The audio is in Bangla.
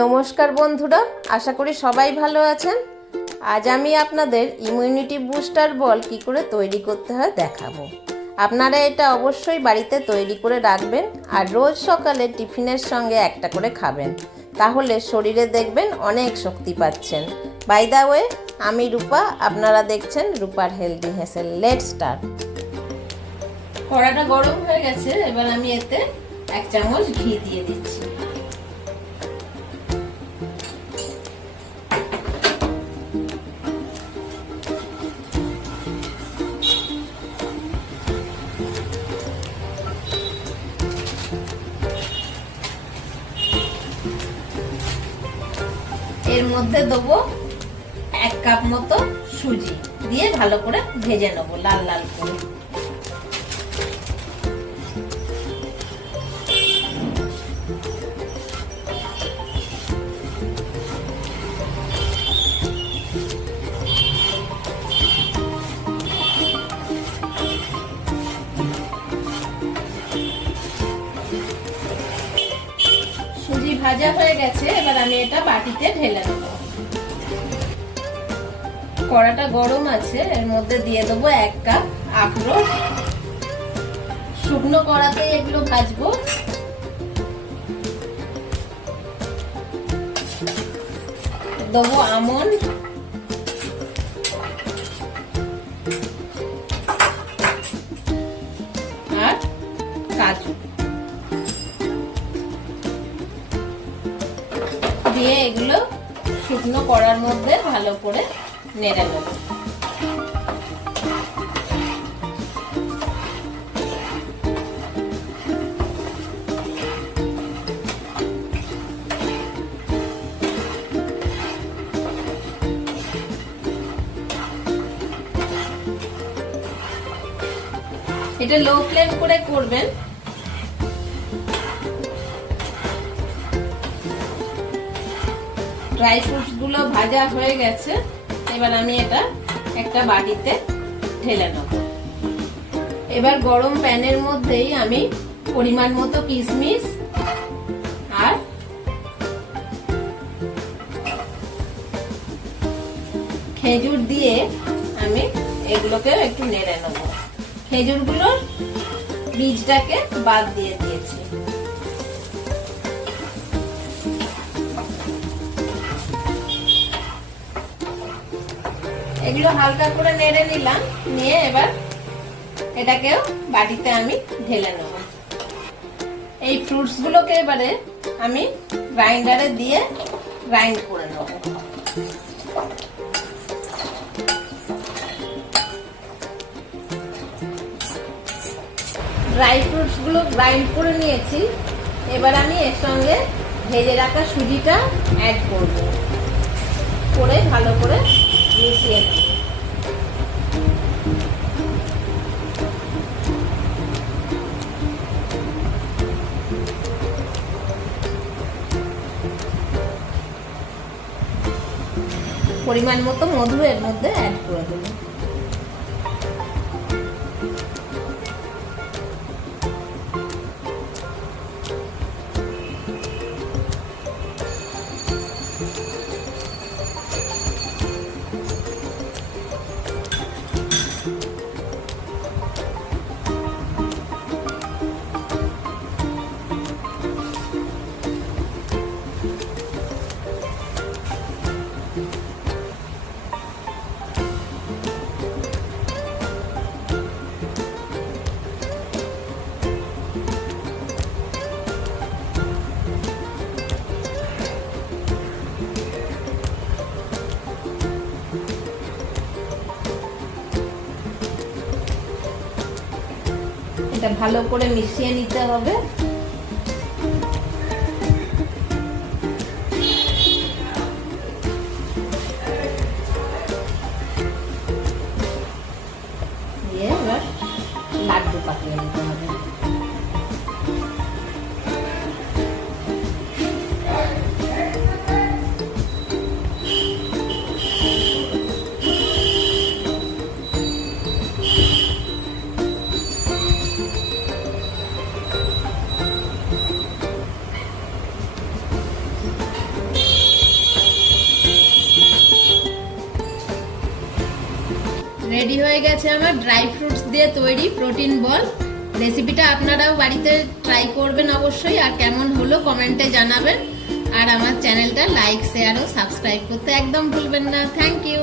নমস্কার বন্ধুরা, আশা করি সবাই ভালো আছেন। আজ আমি আপনাদের ইমিউনিটি বুস্টার বল কি করে তৈরি করতে হয় দেখাবো। আপনারা এটা অবশ্যই বাড়িতে তৈরি করে রাখবেন আর রোজ সকালে টিফিনের সঙ্গে একটা করে খাবেন, তাহলে শরীরে দেখবেন অনেক শক্তি পাচ্ছেন। বাই দ্য ওয়ে, আমি রূপা, আপনারা দেখছেন রূপার হেলদি হেসেল। Let's start. কড়াটা গরম হয়ে গেছে, এবার আমি এতে 1 চামচ ঘি দিয়ে দিচ্ছি। এর মধ্যে দেবো 1 কাপ মতো সুজি দিয়ে ভালো করে ভেজে নেবো লাল লাল করে। সুজি ভাজা হয়ে গেছে, এবার আমি এটা বাটিতে ঢেলে নেব। কড়াটা গরম আছে, এর মধ্যে দিয়ে দেবো 1 কাপ আখরোট। শুকনো কড়াতে এগুলো ভাজবো। দেবো আমন্ড, আর কাজু দিয়ে এগুলো শুকনো কড়ার মধ্যে ভালো করে নেড়ে নেব। এটা লো ফ্লেম করে করবেন। ড্রাই ফ্রুটস গুলো ভাজা হয়ে গেছে, এবার আমি এটা একটা বাটিতে ঢেলে নেব। এবার গরম প্যানের মধ্যেই আমি পরিমাণ মতো কিশমিশ আর খেজুর দিয়ে আমি এগুলোকে একটু নেড়ে নেব। খেজুরগুলোর বীজটাকে বাদ দিয়ে দিয়েছি। এগুলো হালকা করে নেড়ে নিলাম, নিয়ে এবার এটাকেও বাটিতে আমি ঢেলে নেব। এই ফ্রুটস গুলোকে এবারে আমি গ্রাইন্ডারে দিয়ে গ্রাইন্ড করে নেব। ড্রাই ফ্রুটস গুলো গ্রাইন্ড করে নিয়েছি, এবার আমি এর সঙ্গে ভেজে রাখা সুজিটা অ্যাড করব, করে ভালো করে মিশিয়ে নেব। পরিমাণ মতো মধু এর মধ্যে অ্যাড করে দেব। এটা ভালো করে মিশিয়ে নিতে হবে। দিয়ে এবার লাড্ডু পাকিয়ে নিতে হবে। রেডি হয়ে গেছে আমার ড্রাই ফ্রুটস দিয়ে তৈরি প্রোটিন বল। রেসিপিটা আপনারাও বাড়িতে ট্রাই করবেন অবশ্যই, আর কেমন হলো কমেন্টে জানাবেন। আর আমার চ্যানেলটা লাইক, শেয়ার ও সাবস্ক্রাইব করতে একদম ভুলবেন না। Thank you.